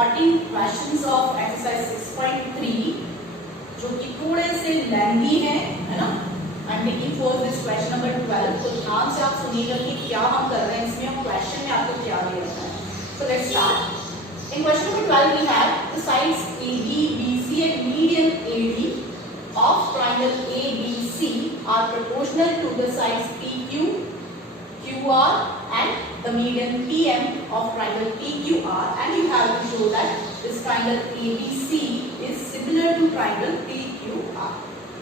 14 questions of exercise 6.3 जो कि थोड़े से लेंथी है ना। I am taking for this question number 12, तो ध्यान से आप सुनिएगा कि क्या हम कर रहे हैं इसमें, हम क्वेश्चन में आपको क्या दे रखा है। So let's start. In question number 12 we have the sides AB, BC and median AD of triangle ABC are proportional to the sides PQ, QR and the median PM of triangle PQR, and you have to show that this triangle ABC is similar to triangle PQR.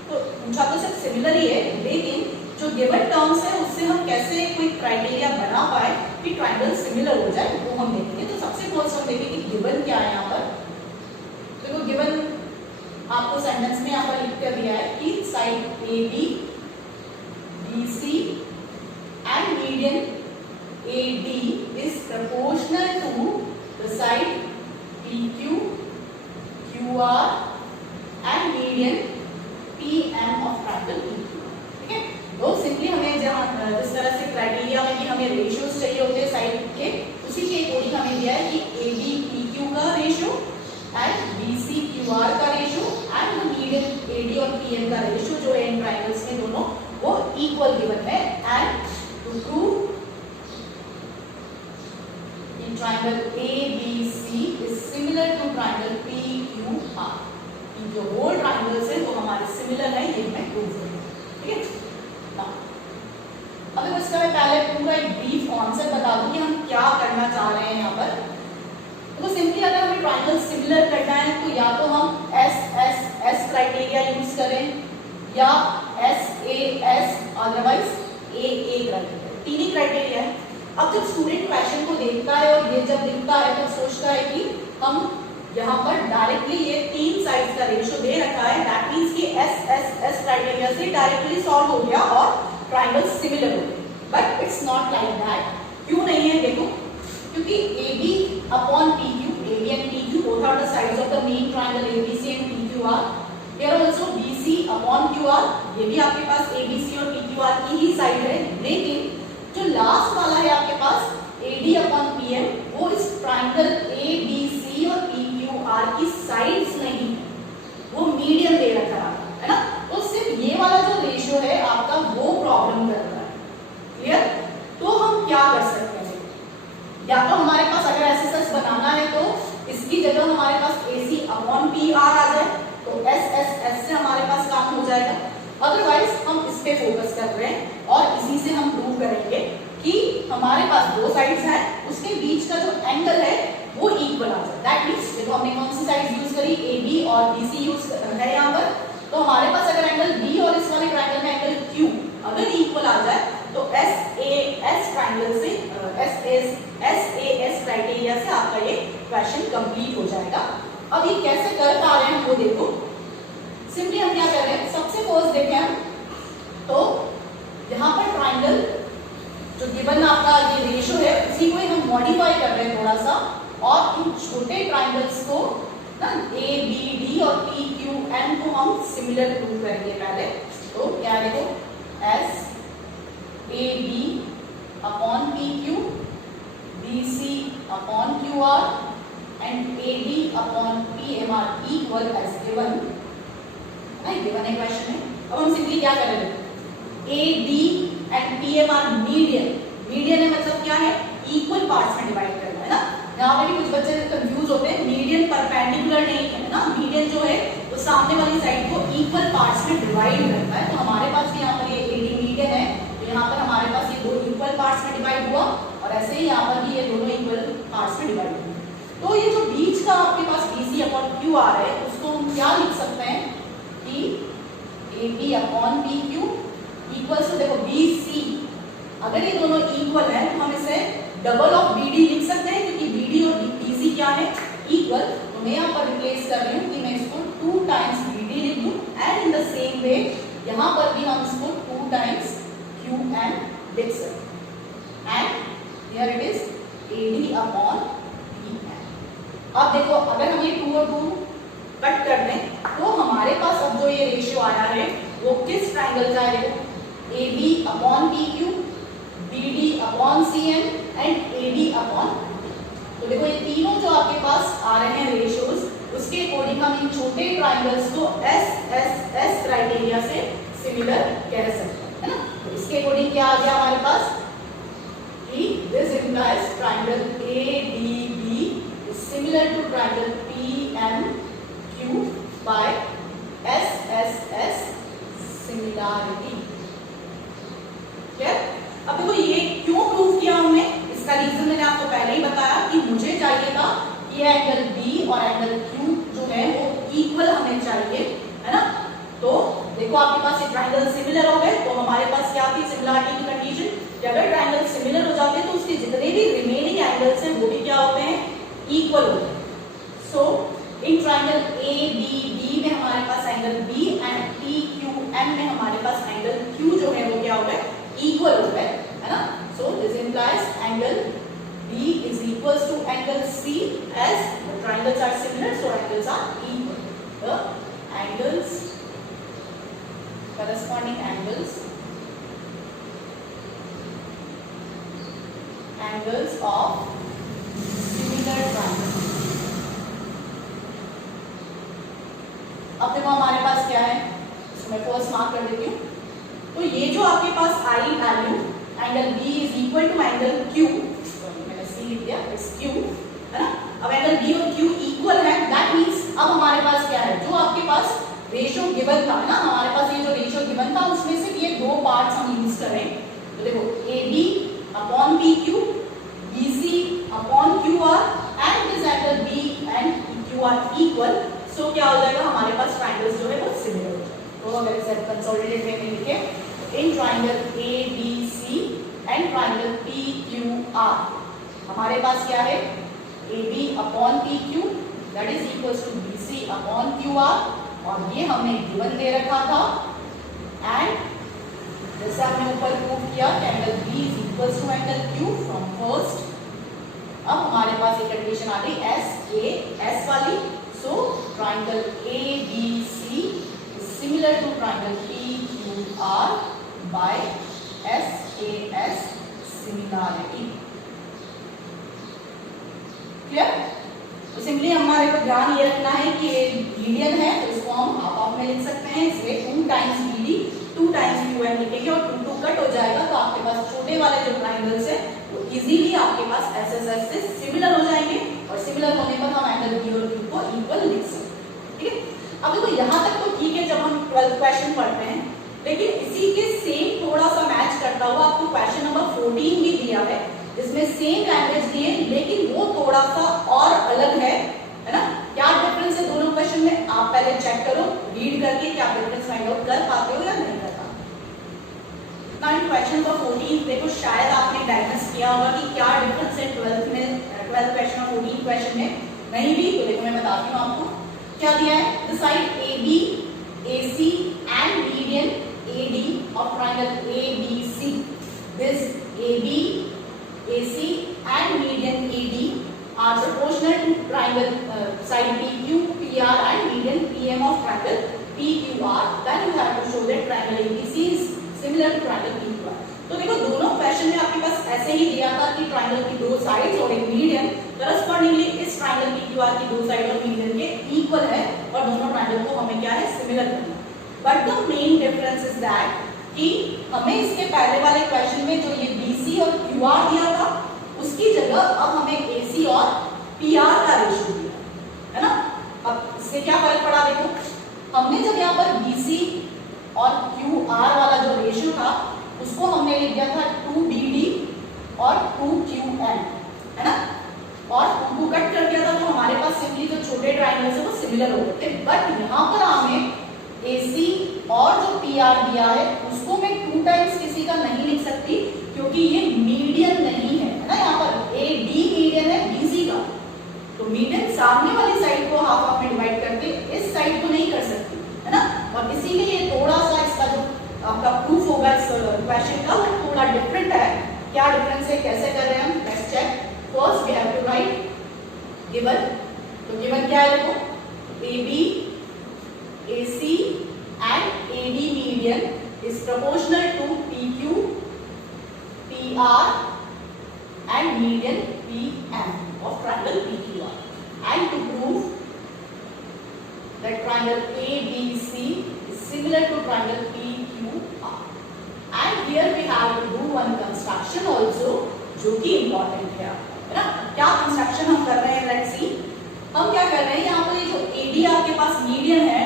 तो पूछा तो सब similar ही है, लेकिन जो given terms है उससे हम कैसे कोई क्राइटेरिया बना पाए कि ट्राइंगल सिमिलर हो जाए वो हम देखेंगे। तो सबसे फर्स्ट हम देखेंगे कि गिवन क्या है यहाँ पर। देखो गिवन आपको सेंटेंस में यहाँ पर लिख कर दिया है कि side AB, BC and median AD is proportional to the side PQ, QR and median PM of triangle PQ। ठीक है, तो सिंपली हमें जहाँ जिस तरह से क्राइटेरिया में कि हमें रेशियोज चाहिए होते हैं साइड के, उसी के अकॉर्डिंग हमें दिया है कि AB PQ का रेशियो एंड BC QR का रेशियो एंड मीडियन AD और PM का रेशियो जो है इन ट्राइंगल्स में दोनों वो इक्वल गिवन है। And to prove triangle ABC is similar to triangle PQR, जो होल ट्राइंगल्स है वो हमारे सिमिलर है, ये मैं प्रूव करूंगा। ठीक है, अब इसका मैं पहले पूरा एक ब्रीफ कॉन्सेप्ट बता दूं कि हम क्या करना चाह रहे हैं यहाँ पर। तो सिंपली अगर हमें ट्राइंगल सिमिलर करना है तो या तो हम S क्राइटेरिया यूज करें या SAS, अदरवाइज AA क्राइटेरिया। तीन ही क्राइटेरिया है। अब जब स्टूडेंट क्वेश्चन को देखता है और ये जब लिखता है तो सोचता है कि हम यहाँ पर डायरेक्टली ये तीन साइड्स का रेशियो दे रखा है, दैट मींस कि S क्राइटेरिया से डायरेक्टली सॉल्व हो गया और ट्राइंगल सिमिलर हो गए। But it's not like that. क्यों नहीं है देखो, क्योंकि AB upon PQ, AB and PQ both are the sides of the main triangle ABC and PQR। There also BC upon QR, ये भी आपके पास ABC और PQR की ही साइड है, लेकिन जो लास्ट वाला है आपके पास AD अपॉन PM वो इस ट्राइंगल ABC और PQR की साइड्स नहीं, वो मीडियन दे रखा है ना। तो सिर्फ ये वाला जो रेशियो है आपका वो प्रॉब्लम कर रहा है। क्लियर? तो हम क्या कर सकते हैं, या तो हमारे पास अगर SSS बनाना है तो इसकी जगह हमारे पास AC अपॉन PR आ जाए तो SSS से हमारे पास काम हो जाएगा। अदरवाइज हम इस पे फोकस कर रहे हैं और इसी से हम प्रूव करेंगे कि हमारे पास दो साइड्स हैं, उसके बीच का जो एंगल है वो इक्वल आ जाए। दैट मींस देखो हमने कौन सी साइड यूज करी, AB और BC यूज है यहाँ पर। तो हमारे पास अगर एंगल B और इस वाले ट्रायंगल में एंगल Q अगर इक्वल आ जाए तो SAS ट्रायंगल से SAS क्राइटेरिया से आपका ये क्वेश्चन कंप्लीट हो जाएगा। अब ये कैसे कर पा रहे हैं वो देखो। सिंपली हम क्या कर रहे हैं, सबसे फर्स्ट देखें हम तो यहाँ पर ट्राइंगल जो गिवन आपका ये रेशियो है उसी को हम मॉडिफाई कर रहे हैं थोड़ा सा, और इन छोटे ट्राइंगल्स को ना ABD और PQN को हम सिमिलर प्रूव करेंगे पहले। तो क्या देखो SAB upon PQ, BC upon QR and AD upon PM are equal as given. Given है क्वेश्चन है। अब हम सिंपली क्या करेंगे, AD and PM are median. Median है मतलब क्या है, इक्वल पार्ट्स में डिवाइड करना है ना। यहाँ पे भी कुछ बच्चे कंफ्यूज होते हैं, मीडियन परपेंडिकुलर नहीं है ना, मीडियन जो है वो सामने वाली साइड को इक्वल पार्ट्स में डिवाइड करता है। तो हमारे पास भी यहाँ पर ये AD मीडियन है, तो यहाँ पर हमारे पास ये दो इक्वल पार्ट्स में डिवाइड हुआ और ऐसे ही यहाँ पर भी ये दोनों इक्वल पार्ट्स में डिवाइड हुए। तो ये जो बीच का आपके पास BC अपॉन QR है उसको हम क्या लिख सकते हैं कि AB upon PQ equals to देखो BC। अगर ये दोनों इक्वल है तो हम इसे डबल ऑफ BD लिख सकते हैं, क्योंकि BD और BC क्या है, इक्वल। तो मैं यहाँ पर रिप्लेस कर रही हूँ कि मैं इसको 2 टाइम्स BD लिख दूँ, and in the same way यहाँ पर भी हम इसको 2 टाइम्स QN लिख सकते हैं। And here it is AD upon PN। अब देखो अगर हम ये 2 और 2 कट कर दें तो हमारे पास अब जो ये रेशियो आया है वो किस ट्राइंगल का है, देखो AB upon PQ, BD upon CN and AD upon. तो देखो ये तीनों जो आपके पास आ रहे अकॉर्डिंग हम इन छोटे ट्राइंगल्स को एस क्राइटेरिया से सिमिलर कह सकते हैं, है ना। तो इसके अकॉर्डिंग क्या आ गया हमारे पास कि this implies triangle ADB is similar to triangle PMQ by SSS similarity। अब देखो ये क्यों प्रूव किया हमने, इसका रीजन मैंने आपको पहले ही बताया कि मुझे चाहिए था ये एंगल B और एंगल Q जो है वो इक्वल हमें चाहिए, है ना। तो देखो आपके पास ये ट्रायंगल सिमिलर हो गए, तो हमारे पास क्या थी सिमिलरिटी की कंडीशन कि अगर ट्रायंगल सिमिलर हो जाते हैं तो उसके जितने भी रिमेनिंग एंगल्स हैं वो भी क्या होते हैं, इक्वल होते हैं। सो इन ट्रायंगल ABD में हमारे पास एंगल B एंड PQM में हमारे पास एंगल Q जो है वो क्या हो गए, इक्वल हो गए, है ना। So this implies angle B is equals to angle C as the triangles are similar, so angles are equal. The angles, corresponding angles of similar triangles. अब देखो हमारे पास क्या है, इसको मैं फर्स्ट मार्क कर देती हूँ। तो ये जो आपके पास आई value angle B is equal to angle Q, लिख दिया इट्स Q, है ना। अब एंगल B और Q इक्वल है, दैट मींस अब हमारे पास क्या है, जो आपके पास रेशियो गिवन था ना, हमारे पास ये जो रेशियो गिवन था उसमें से ये दो पार्ट्स हम यूज करें। तो देखो AB upon PQ, BC upon QR and this angle B and PQ are equal, so क्या हो जाएगा हमारे पास ट्रायंगल्स जो है वो सिमिलर हो जाएंगे। तो अगर इसे कंसोलिडेट वे में लिखे in triangle ABC and triangle PQR हमारे पास क्या है, AB upon PQ that is equals to BC upon QR, और ये हमने गिवन दे रखा था एंड जैसे हमने ऊपर प्रूव किया कि angle B is equals to angle Q from first. अब हमारे पास एक कंडीशन आ गई SAS वाली, so triangle ABC is similar to triangle PQR by SAS similarity. Clear. तो सिंपली हमारे को ध्यान ये रखना है कि ये मीडियन है तो इसको हम हाफ हाफ में लिख सकते हैं, इसलिए 2 टाइम्स BD 2 टाइम्स QM लिखेंगे और 2 कट हो जाएगा, तो आपके पास छोटे वाले जो ट्रायंगल्स है वो इजीली आपके पास SSS से सिमिलर हो जाएंगे और सिमिलर होने पर हम एंगल B और Q को इक्वल लिख सकते हैं। ठीक है, अब देखो यहाँ तक तो ठीक है जब हम 12th क्वेश्चन पढ़ते हैं, लेकिन इसी के सेम थोड़ा सा मैच करता हुआ आपको क्वेश्चन नंबर 14 भी दिया है जिसमें सेम लैंग्वेज दिए लेकिन वो थोड़ा सा और अलग है ना। क्या डिफरेंस है दोनों क्वेश्चन में, आप पहले चेक करो रीड करके क्या डिफरेंस फाइंड आउट कर पाते हो या नहीं कर पाते। ना इन क्वेश्चन नंबर 14 देखो शायद आपने डायग्नोस किया होगा कि क्या डिफरेंस है 12th क्वेश्चन और 14 क्वेश्चन में, नहीं भी तो देखो मैं बताती हूँ आपको क्या दिया है। The side AB AC and median AD of triangle ABC, this AB AC and median AD are proportional to triangle side PQ, PR and median PM of triangle PQR. Then you have to show that triangle ABC is similar to triangle PQR. तो देखो दोनों question में आपके पास ऐसे ही दिया था कि triangle की दो साइड्स और एक मीडियन करस्पॉन्डिंगली इस ट्रायंगल PQR की दो साइड और मीडियन के इक्वल है और दोनों ट्रायंगल को हमें क्या है सिमिलर करना। But the main difference is that कि हमें इसके पहले वाले क्वेश्चन में जो ये BC और QR दिया था उसकी जगह अब हमें AC और PR का रेशियो दिया है ना। अब इससे क्या फर्क पड़ा देखो, हमने जब यहाँ पर BC और QR वाला जो रेशियो था उसको हमने लिख दिया था 2BD और 2QM है ना, और 2 कट कर दिया था तो हमारे पास सिंपली जो छोटे ट्रायंगल्स है वो सिमिलर हो गए थे। बट यहाँ पर हमें AC और जो PR दिया है उसको मैं 2 टाइम्स किसी का नहीं लिख सकती क्योंकि ये मीडियन नहीं है ना, यहाँ पर AD मीडियन है BC का, तो मीडियन सामने वाली साइड को हाफ हाफ में डिवाइड करके इस साइड को नहीं कर सकती है ना, और इसीलिए ये थोड़ा सा इसका जो आपका प्रूफ होगा इस क्वेश्चन का वो थोड़ा डिफरेंट है। क्या डिफरेंस है, कैसे कर रहे हैं हम, let's check. First we have to write given, तो गिवन क्या है देखो, AB AC and AD median is proportional to PQ, PR and median PM of triangle PQR. And to prove that triangle ABC is similar to triangle PQR. And here we have to do one construction also, जो कि important है ना। क्या construction हम कर रहे हैं, let's see। हम क्या कर रहे हैं, यहाँ पर ये जो AD आपके पास मीडियन है,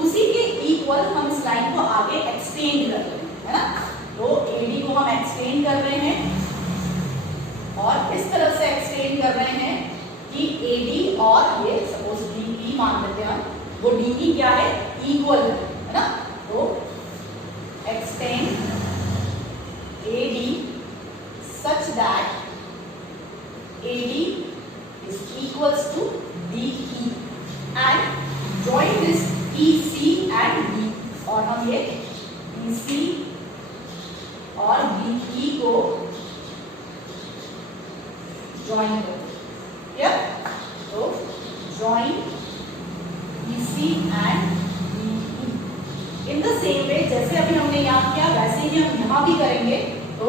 उसी के इक्वल हम इस लाइन को आगे एक्सटेंड कर रहे हैं, है ना। तो AD को हम एक्सटेंड कर रहे हैं और इस तरह से एक्सटेंड कर रहे हैं कि AD और ये सपोज DE मान लेते हैं, वो DE क्या है, इक्वल है ना। तो extend AD such that AD is equals to DE and join this EC and D, और हम ये EC और DE को ज्वाइन करते हैं। तो join EC and DE in the same way, जैसे अभी हमने यहाँ किया वैसे ही हम यहाँ भी करेंगे। तो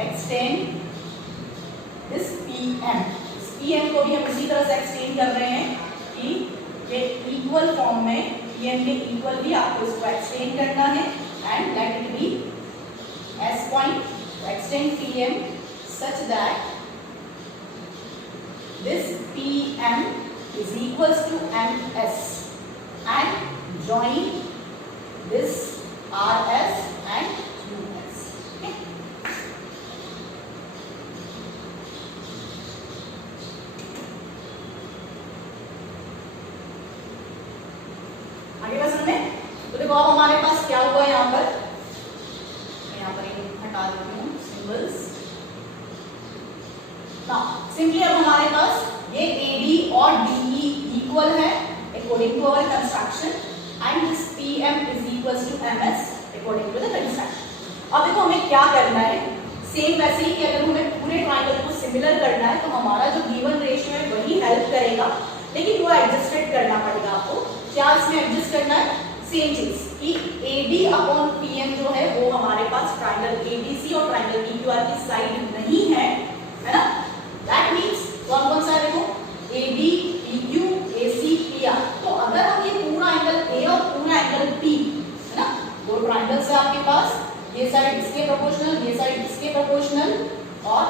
एक्सटेंड दिस PM, इस PM को भी हम इसी तरह से एक्सटेंड कर रहे हैं कि ये इक्वल फॉर्म में PM के इक्वल भी आपको इसको एक्सटेंड करना है and let it be S point. Extend PM such that this PM is equals to MS and join this RS and US. Okay? आगे बस हमें तो देखो अब हमारे पास क्या हुआ यहाँ पर, यहाँ पर एक हटा देती हूँ सिंबल्स। सिंपली अब हमारे पास ये AD और DE इक्वल है according to our construction and this PM is equals to MS according to the construction. अब देखो हमें क्या करना है, सेम वैसे ही कि अगर हमें पूरे ट्रायंगल को सिमिलर करना है तो हमारा जो गिवन रेशियो है वही हेल्प करेगा, लेकिन वो एडजस्टेड करना पड़ेगा आपको। क्या इसमें एडजस्ट करना है, सेम चीज कि AD अपॉन PM जो है वो हमारे पास ट्रायंगल ABC और ट्रायंगल PQR की साइड नहीं है, है ना। दैट मींस कौन कौन सा है, देखो AD PQ AC PR। तो अगर हम ये पूरा एंगल A और पूरा एंगल P, है ना, दो ट्रायंगल्स है आपके पास, ये साइड इसके प्रोपोर्शनल, ये साइड इसके प्रोपोर्शनल, और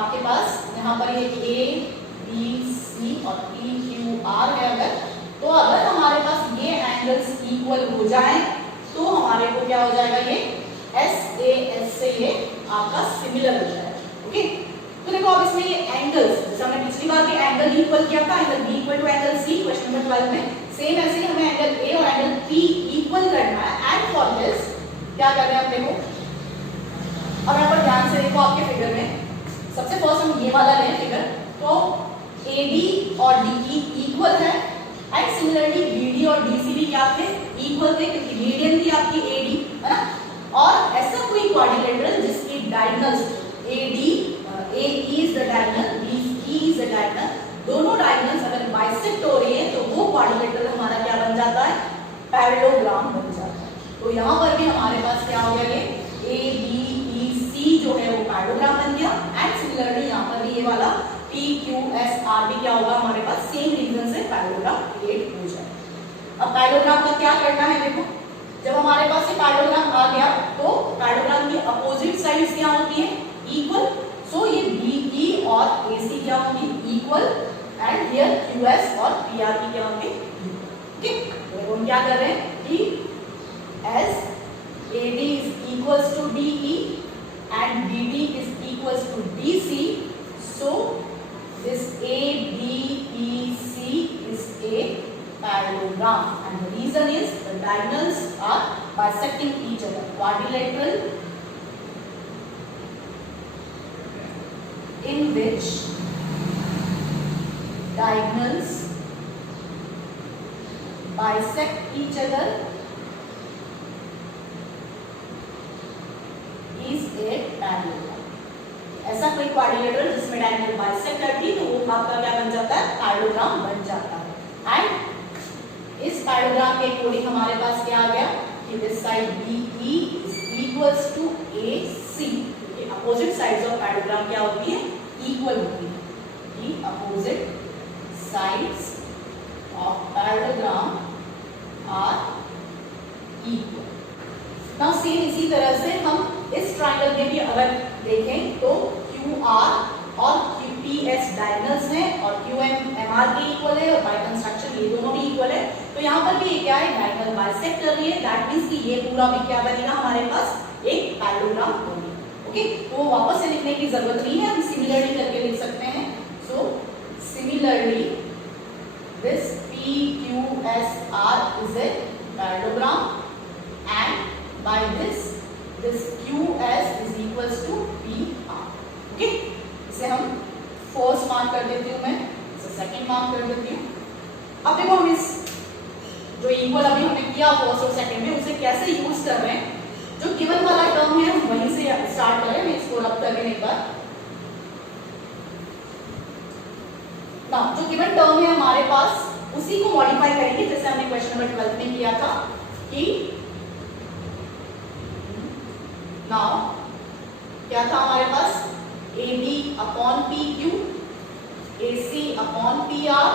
आपके पास यहाँ पर ये A B C और P Q R है। अगर हमारे पास ये एंगल्स इक्वल हो जाए तो हमारे को क्या हो जाएगा, ये SAS से ये आपका सिमिलर हो जाएगा। ओके, तो देखो अब इसमें ये एंगल्स, जैसे हमने पिछली बार के एंगल इक्वल किया था, angle B equal to angle C question number 12 में, सेम ऐसे ही हमें एंगल A और एंगल P इक्वल करना है। एंड फॉर दिस क्या कर रहे हैं, देखो अब यहाँ पर ध्यान से देखो आपके फिगर में, सबसे फर्स्ट हम ये वाला लें फिगर, तो AD और DE इक्वल है एंड सिमिलरली BD और DC भी क्या थे, इक्वल थे, क्योंकि मीडियन थी आपकी AD, है ना। और ऐसा कोई क्वाड्रिलेटरल जिसकी diagonals AE is the diagonal, BE is the diagonal, दोनों डायगोनल्स अगर बाइसेक्ट हो रही है तो वो क्वाड्रिलेटरल हमारा क्या बन जाता है, पैरेललोग्राम बन जाता है। तो यहाँ पर भी हमारे पास क्या हो गया, ये ABEC जो है वो पैरेललोग्राम बन गया एंड सिमिलरली यहाँ पर भी ये वाला PQSR भी क्या होगा, हमारे पास सेम रीजन से पैरेललोग्राम क्रिएट हो जाए। अब पैरेललोग्राम का क्या करना है, देखो जब हमारे पास ये पैरेललोग्राम आ गया तो पैरेललोग्राम की अपोजिट साइड्स क्या होती है, इक्वल। सो ये BE और AC क्या होंगी, इक्वल, एंड हियर QS और PR की क्या होंगे, ठीक। तो हम क्या कर रहे हैं कि as AD is equals to DE and BD is equals to DC, so this ABEC is a parallelogram, and the reason is the diagonals are bisecting each other. Quadrilateral in which diagonals bisect each other is a parallelogram. ऐसा कोई quadrilateral जिसमें diagonal bisect करती है तो वो आपका क्या बन जाता है, पैरेललोग्राम बन जाता है। एंड इस पैरेललोग्राम के अकॉर्डिंग हमारे पास क्या आ गया कि this side BE is equals to AC, क्योंकि अपोजिट साइड्स ऑफ पैरेललोग्राम क्या होती है, इक्वल होती है। कि opposite sides of parallelogram are equal. Now same इसी तरह से हम इस ट्राइंगल में भी अगर देखें तो QR और QPS डायगोनल्स हैं और QM MR के इक्वल है और बाय कंस्ट्रक्शन ये दोनों भी इक्वल है, तो यहाँ पर भी ये क्या है, डायगोनल बाइसेक्ट कर रही है, दैट मींस कि ये पूरा भी क्या बनेगा हमारे पास एक पैरेललोग्राम होगी। ओके, तो वापस से लिखने की जरूरत नहीं है, हम सिमिलरली करके लिख सकते हैं। So similarly this PQSR is a parallelogram and by this QS is equals to PR. Okay, इसे हम फर्स्ट मार्क कर देती हूँ, मैं इसे सेकंड मार्क कर देती हूँ। अब देखो हम इस जो इक्वल अभी हमने किया फर्स्ट और सेकंड में उसे कैसे यूज कर रहे हैं, जो गिवन वाला टर्म है हम वहीं से स्टार्ट करें। मैं इसको रब करके एक बार ना जो गिवन टर्म है हमारे पास उसी को मॉडिफाई करेंगे जैसे हमने क्वेश्चन नंबर 12 में किया था कि नाउ क्या था हमारे पास AB upon PQ, AC upon PR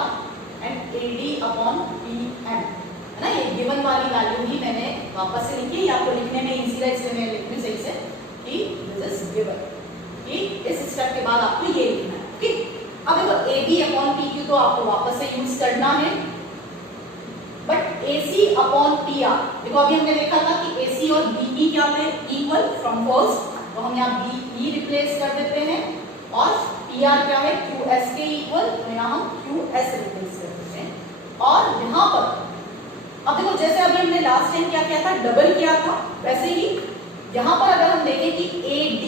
and AD upon PM, है ना। ये गिवन वाली वैल्यू ही मैंने वापस से लिखी है, आपको लिखने में इजी है इसलिए मैं लिखूंगी सही से कि दिस इज गिवन, कि इस स्टेप के बाद आपको ये लिखना है। ओके, अब देखो AB अपॉन PQ तो आपको वापस से यूज करना है, बट AC अपॉन PR देखो अभी हमने देखा था कि AC और BE क्या थे, इक्वल फ्रॉम फर्स्ट, तो हम यहाँ BE रिप्लेस कर देते हैं और PR क्या है QS के इक्वल, तो यहाँ हम QS रिप्लेस कर देते हैं। और यहाँ पर अब देखो जैसे अभी हमने लास्ट टाइम क्या किया था, डबल किया था, वैसे ही यहाँ पर अगर हम देखें कि AD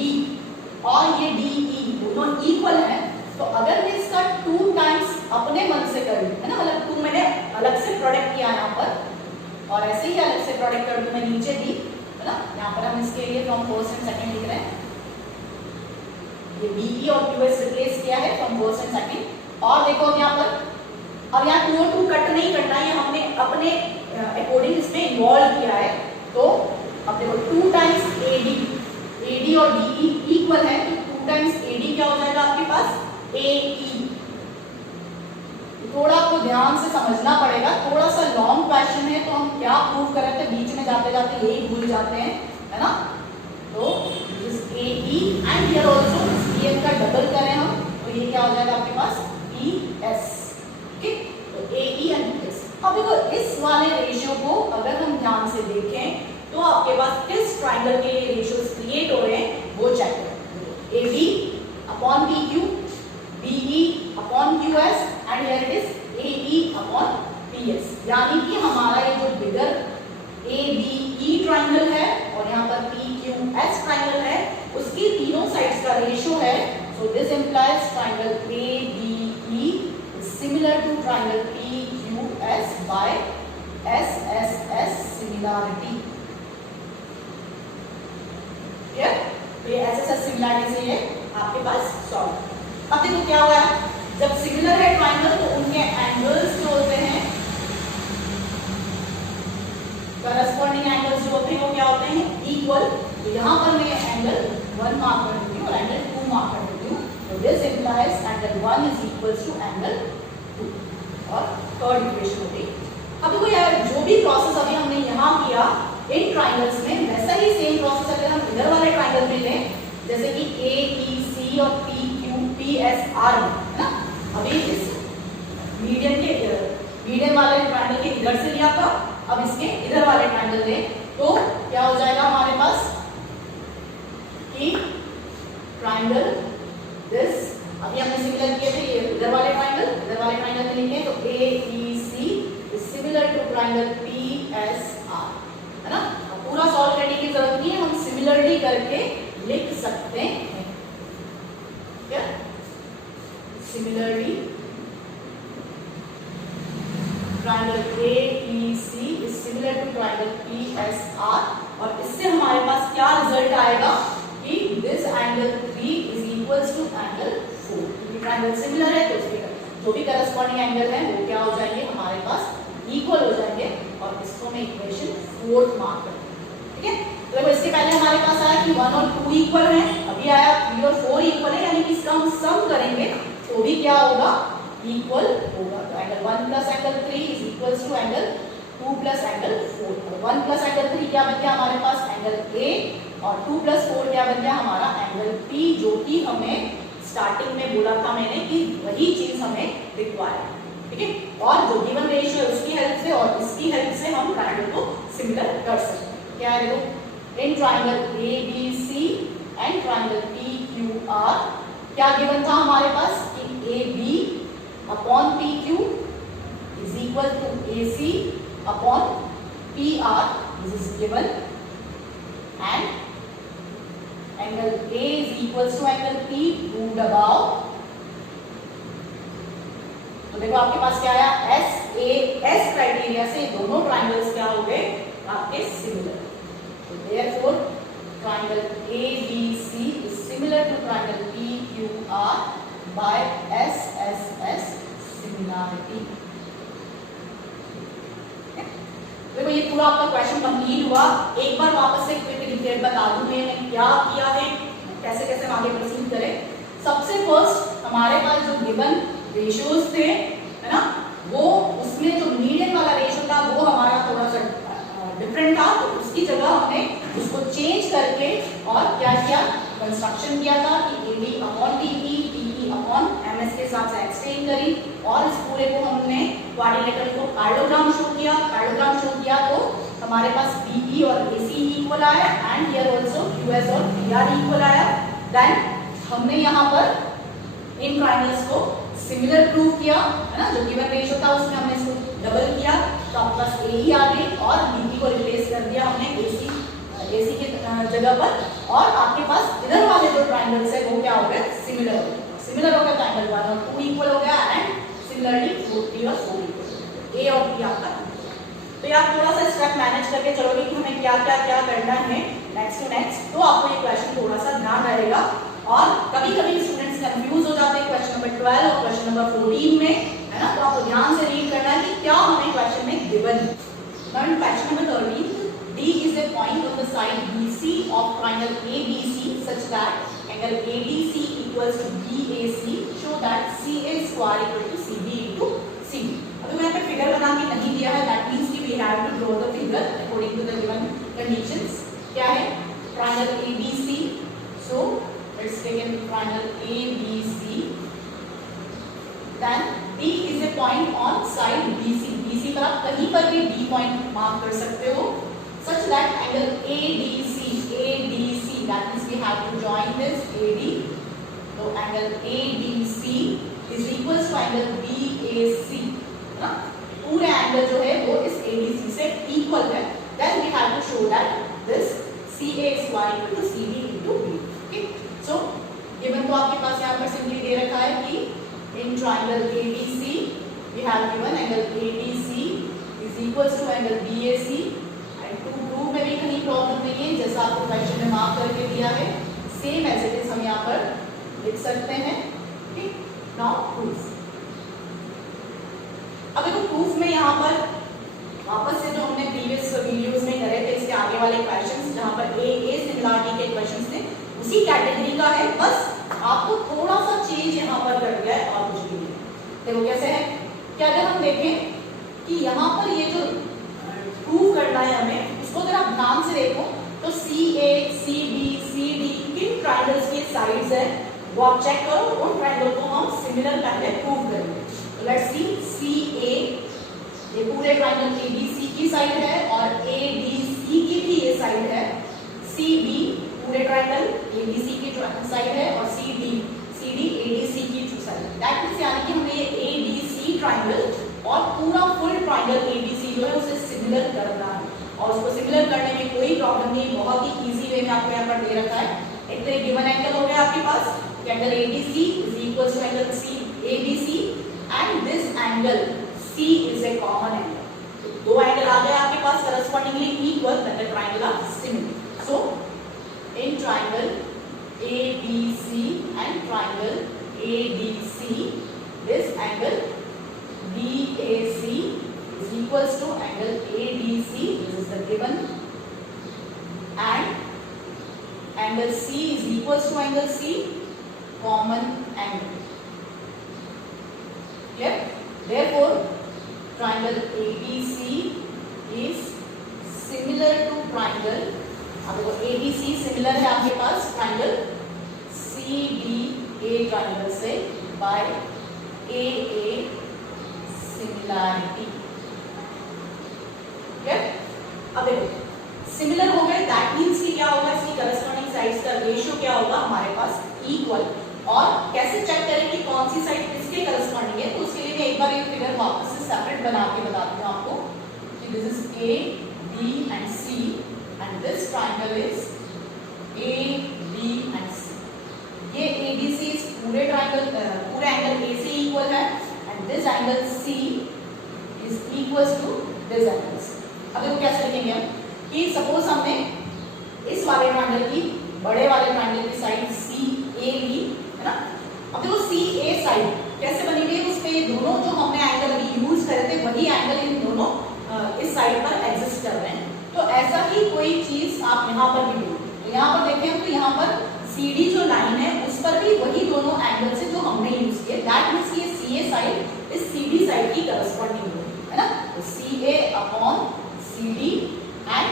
और ये DE दोनों इक्वल हैं, तो अगर मैं इसका 2 टाइम्स अपने मन से करूँ, है ना, मतलब 2 मैंने अलग से प्रोडक्ट किया यहाँ पर और ऐसे ही अलग से प्रोडक्ट कर दूं मैं नीचे D, है ना। यहाँ पर हम इसके लिए फ्रॉम फर्स्ट एंड सेकंड लिख रहे हैं, ये BE और QS रिप्लेस किया है फ्रॉम फर्स्ट एंड सेकंड। और देखो अब यहाँ पर अब यहाँ 2 और 2 कट नहीं करना है, हमने अपने अकॉर्डिंग इसमें इन्वॉल्व किया है। तो अब देखो 2 टाइम्स AD और DE इक्वल है, तो 2 टाइम्स AD क्या हो जाएगा आपके पास AE। थोड़ा आपको ध्यान से समझना पड़ेगा, थोड़ा सा लॉन्ग क्वेश्चन है, तो हम क्या प्रूव कर रहे थे बीच में जाते जाते यही भूल जाते हैं, है ना। तो this AE and here also PM का डबल करें हम, तो ये क्या हो जाएगा आपके पास PS। ओके, तो AE एंड PS। अब देखो इस वाले रेशियो को अगर हम ध्यान से देखें तो आपके पास किस ट्राइंगल के लिए रेशियोज क्रिएट हो रहे हैं वो चेक करें। AB upon PQ, BE upon QS and here it is AE upon PS, यानी कि हमारा ये जो बिगर ABE ट्राइंगल है और यहाँ पर PQS ट्राइंगल है उसकी तीनों साइड्स का रेशियो है। So this implies triangle ABE is similar to triangle PQS by SSS similarity। Clear? तो ये SSS सिमिलरिटी से ये आपके पास सॉल्व। अब देखो क्या हुआ, जब सिमिलर है ट्राइंगल तो उनके एंगल्स जो होते हैं, करस्पॉन्डिंग एंगल्स जो होते हैं वो क्या होते हैं इक्वल। तो यहाँ पर मैं एंगल 1 मार्क कर देती हूँ और एंगल 2 मार्क कर देती हूँ, तो this implies angle 1 is equals to angle 2 और थर्ड इक्वेशन होगी। अब देखो यार जो भी प्रोसेस अभी हमने यहाँ किया इन ट्राइंगल्स में, वैसा ही सेम प्रोसेस अगर हम इधर वाले ट्राइंगल में लें, जैसे कि AEC और PQPSR में, है ना। अभी इस मीडियन वाले ट्राइंगल के इधर से लिया था, अब इसके इधर वाले ट्राइंगल लें तो क्या हो जाएगा हमारे पास कि ट्राइंगल दिस, अभी हमने सिमिलर किए थे ये इधर वाले ट्राइंगल में लिखे तो AEC is similar to triangle PSR, है ना। पूरा सॉल्व करने की जरूरत नहीं है, हम सिमिलरली करके लिख सकते हैं। क्या similarly triangle AEC is similar to triangle PSR, और इससे हमारे पास क्या रिजल्ट आएगा कि this angle 3 is equals to angle 4, क्योंकि ट्राइंगल सिमिलर है तो उसके जो भी करस्पॉन्डिंग एंगल है वो क्या हो जाएंगे हमारे पास इक्वल हो जाएंगे, और इसको मैं इक्वेशन 4 मार्क कर दूंगी। ठीक है, तो इसके पहले हमारे पास आया कि 1 और 2 इक्वल है, अभी आया 3 और 4 इक्वल है, यानी कि इसका हम सम करेंगे तो भी क्या होगा इक्वल होगा। तो angle 1 plus angle 3 is equals to angle 2 plus angle 4। 1 plus angle 3 क्या बन गया हमारे पास एंगल A, और 2 प्लस 4 क्या बन गया हमारा एंगल P, जो कि हमें स्टार्टिंग में बोला था मैंने कि वही चीज हमें रिक्वायर है। ठीक है, और जो गिवन रेशियो है उसकी हेल्प से और इसकी हेल्प से हम ट्रायंगल को सिमिलर कर सकते हैं। क्या है देखो, in triangle ABC and triangle PQR क्या गिवन था हमारे पास कि AB upon PQ is equal to AC upon PR, this is given, and angle A is equals to angle P proved above। तो देखो आपके पास क्या आया, SAS क्राइटेरिया से दोनों ट्रायंगल्स क्या हो गए आपके सिमिलर। तो therefore triangle ABC is similar to triangle PQR by SSS similarity। देखो ये पूरा आपका क्वेश्चन कंप्लीट हुआ। एक बार वापस से क्विक रिकैप बता दूं मैंने क्या किया है, कैसे कैसे हम आगे प्रोसीड करें। सबसे फर्स्ट हमारे पास जो गिवन रेशियोज थे, है ना, वो उसमें जो मीडियन वाला रेशियो था वो हमारा थोड़ा सा डिफरेंट था, तो उसकी जगह हमने उसको चेंज करके और क्या किया, कंस्ट्रक्शन किया था कि AD upon TE, TE upon MS के हिसाब से एक्सटेंड करी, और इस पूरे को हमने क्वाड्रिलेटरल को पैरेललोग्राम शो किया। पैरेललोग्राम शो किया तो हमारे पास BE और AC इक्वल आया, एंड हियर आल्सो QS और PR इक्वल आया। देन हमने यहाँ पर इन ट्रायंगल्स को सिमिलर प्रूव किया, है ना, जो गिवन रेशियो था उसमें हमने इसको डबल किया, तो आपके पास AE आ गई और BE को रिप्लेस कर दिया हमने AC की जगह पर, और आपके पास इधर वाले जो ट्रायंगल्स है वो क्या हो गए, सिमिलर हो गए। सिमिलर हो गया ट्रायंगल 1 और 2 इक्वल हो गया, एंड सिमिलरली 3 और 4 इक्वल, A और B आपका। तो ये आप थोड़ा सा स्टेप मैनेज करके चलोगे कि हमें क्या क्या क्या करना है नेक्स्ट टू नेक्स्ट, तो आपको ये क्वेश्चन थोड़ा सा ध्यान रहेगा। और कभी कभी स्टूडेंट्स कंफ्यूज हो जाते हैं क्वेश्चन नंबर 12 और क्वेश्चन नंबर 14 में, है ना, तो आपको ध्यान से रीड करना है कि क्या हमें क्वेश्चन में गिवन है। Now in question number 13, D is a point on the side BC of triangle ABC such that angle ADC equals to BAC, show that CA square equal to CB into CD। अब यहाँ पे figure बना के नहीं दिया है, that means कि we have to draw the figure according to the given conditions। क्या है, triangle ABC, so let's take a triangle ABC, then D is a point on side BC, BC पर आप कहीं पर भी D point मार्क कर सकते हो, such that angle ADC, that means we have to join this AD, so angle ADC is equals to angle BAC, ना, पूरे एंगल जो है वो इस ADC से इक्वल है। then we have to show that this CA is equal to CD into B। okay, so given तो आपके पास यहाँ पर सिंपली दे रखा है कि in triangle ABC we have given angle ADC is equals to angle BAC, to prove में भी कहीं प्रॉब्लम नहीं है, जैसा आपको क्वेश्चन में मार्क करके दिया है सेम एज इट इज हम यहाँ पर लिख सकते हैं। ठीक, नाउ प्रूफ। अब देखो प्रूफ में यहाँ पर वापस से जो हमने प्रीवियस वीडियोस में करे थे इसके आगे वाले क्वेश्चंस जहाँ पर ए सिमिलरिटी के क्वेश्चंस थे उसी कैटेगरी का है, बस आपको थोड़ा सा चेंज यहाँ पर कर दिया है और कुछ भी नहीं। देखो कैसे है कि अगर हम देखें कि यहाँ पर ये जो प्रूव करना है हमें, उसको अगर आप ध्यान से देखो तो CA, CB, CD किन ट्रायंगल्स के साइड्स है वो आप चेक करो, उन ट्रायंगल को हम सिमिलर पहले प्रूव करेंगे। तो लेट्स सी, CA ये पूरे ट्रायंगल ABC की साइड है और ADC की भी ये साइड है, CB पूरे ट्रायंगल ABC की साइड है और CD ADC की साइड है। दैट मींस यानी कि हमने ये ADC ट्रायंगल और पूरा फुल ट्रायंगल ABC जो है उसे सिमिलर करना है, और उसको सिमिलर करने में कोई प्रॉब्लम नहीं, बहुत ही इजी वे में आपको यहाँ पर दे रखा है। एक तो गिवन एंगल हो गया आपके पास, angle ADC is equal to angle ABC, and this angle C is a common angle. तो दो एंगल आ गए आपके पास correspondingly equal, that the triangle are similar. So in triangle ABC and triangle ADC, this angle BAC is equals to angle ADC, this is the given, and angle C is equals to angle C, common angle। Clear? Therefore, triangle ABC is similar to triangle, अब देखो ABC similar है आपके पास triangle CDA triangle से by AA similarity. अब देखो similar हो गए, that means कि क्या होगा, इसकी करस्पॉन्डिंग साइड्स का रेशियो क्या होगा हमारे पास इक्वल। और कैसे चेक करें कि कौन सी साइड किसके करस्पॉन्डिंग है, तो उसके लिए मैं एक बार ये फिगर वापस से सेपरेट बना के बताती हूँ आपको कि this is A, B and C and this triangle is A, B and C। ये ABC इस पूरे ट्राइंगल पूरे एंगल A से इक्वल है and this angle C is equals to this angles। अब देखो कैसे लिखेंगे हम कि सपोज हमने इस वाले ट्राइंगल की बड़े वाले ट्राइंगल की साइड CA ली है ना। अब देखो CA साइड कैसे बनी हुई है, उस पे दोनों जो हमने एंगल अभी यूज करे थे वही एंगल इन दोनों इस साइड पर एग्जिस्ट कर रहे हैं। तो ऐसा ही कोई चीज आप यहाँ पर भी लो, तो यहाँ पर देखें तो यहाँ पर CD जो लाइन है उस पर भी वही दोनों एंगल से जो हमने यूज किए, दैट मींस कि ये CA साइड इस CD साइड की करस्पॉन्डिंग है ना। तो CA upon CD and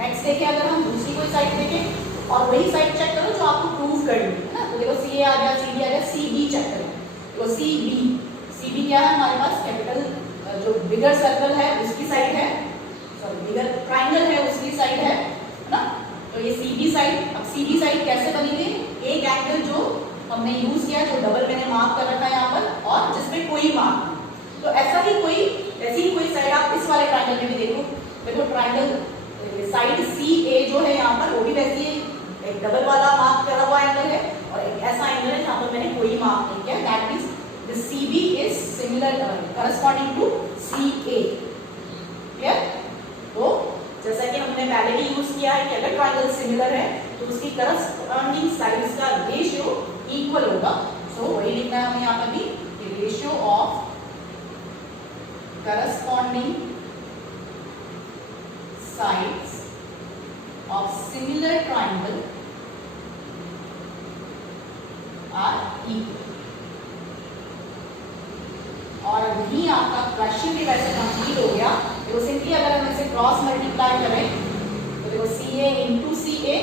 next देखें अगर हम दूसरी कोई साइड देखें और वही साइड चेक करो जो आपको प्रूव करनी है ना। तो देखो CA आ गया, CD आ गया, CB चेक करो। तो CB क्या है हमारे पास, कैपिटल जो बिगर सर्कल है उसकी साइड है, सॉरी बिगर ट्राइंगल है उसकी साइड है ना। तो ये CB साइड, अब CB साइड कैसे बनी थी, एक एंगल जो हमने यूज किया जो डबल मैंने मार्क कर रखा है यहाँ पर और जिसमें कोई मार्क नहीं। तो ऐसा ही कोई ऐसी ही कोई साइड आप इस वाले ट्राइंगल में भी देखो ट्राइंगल साइड CA जो है यहाँ पर वो भी वैसी है, एक डबल वाला मार्क करा हुआ एंगल है और एक ऐसा एंगल है जहाँ पर मैंने कोई मार्क नहीं किया, that means the CB is similar corresponding to CA। Clear? तो जैसा कि हमने पहले भी यूज किया है कि अगर ट्राइंगल सिमिलर है तो उसकी करस्पॉन्डिंग साइड्स का रेशियो इक्वल होगा। सो वही लिखना है हमें यहाँ पर भी, ratio of corresponding sides of similar triangle are equal। और यही आपका क्वेश्चन भी वैसे कंप्लीट हो गया। तो सिंपली अगर हम इसे क्रॉस मल्टीप्लाई करें तो देखो CA into CA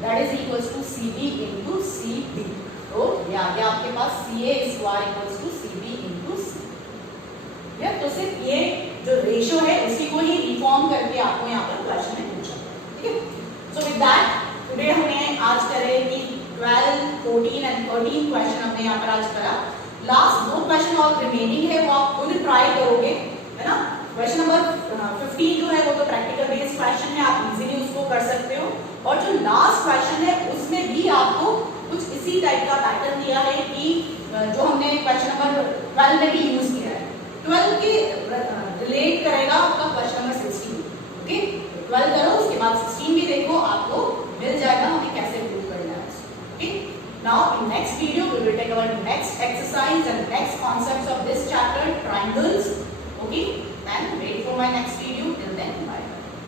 that is equals to CB into CB। तो ये आ गया आपके पास CA square equals to CB into C। तो सिर्फ ये जो रेशियो है उसकी को ही रिफॉर्म करके आपको यहाँ पर क्वेश्चन में पूछा, ठीक है। सो विद दैट टुडे हमने आज करे कि 12, 14 एंड 13 क्वेश्चन हमने यहाँ पर आज करा। लास्ट 2 क्वेश्चन और रिमेनिंग है वो आप खुद ट्राई करोगे है ना। क्वेश्चन नंबर 15 जो है वो तो प्रैक्टिकल बेस्ड क्वेश्चन है, आप इजीली उसको कर सकते हो। और जो लास्ट क्वेश्चन है उसमें भी आपको कुछ इसी टाइप का पैटर्न दिया है कि जो हमने क्वेश्चन नंबर 12 में भी यूज किया है, 12 के रिलेट करेगा आपका क्वेश्चन नंबर 16। ओके, 12 करो उसके बाद 16 भी देखो, आपको मिल जाएगा हमें कैसे प्रूव करना है। Okay, now in next video we will take our next exercise and next concepts of this chapter triangles. Okay, and wait for my next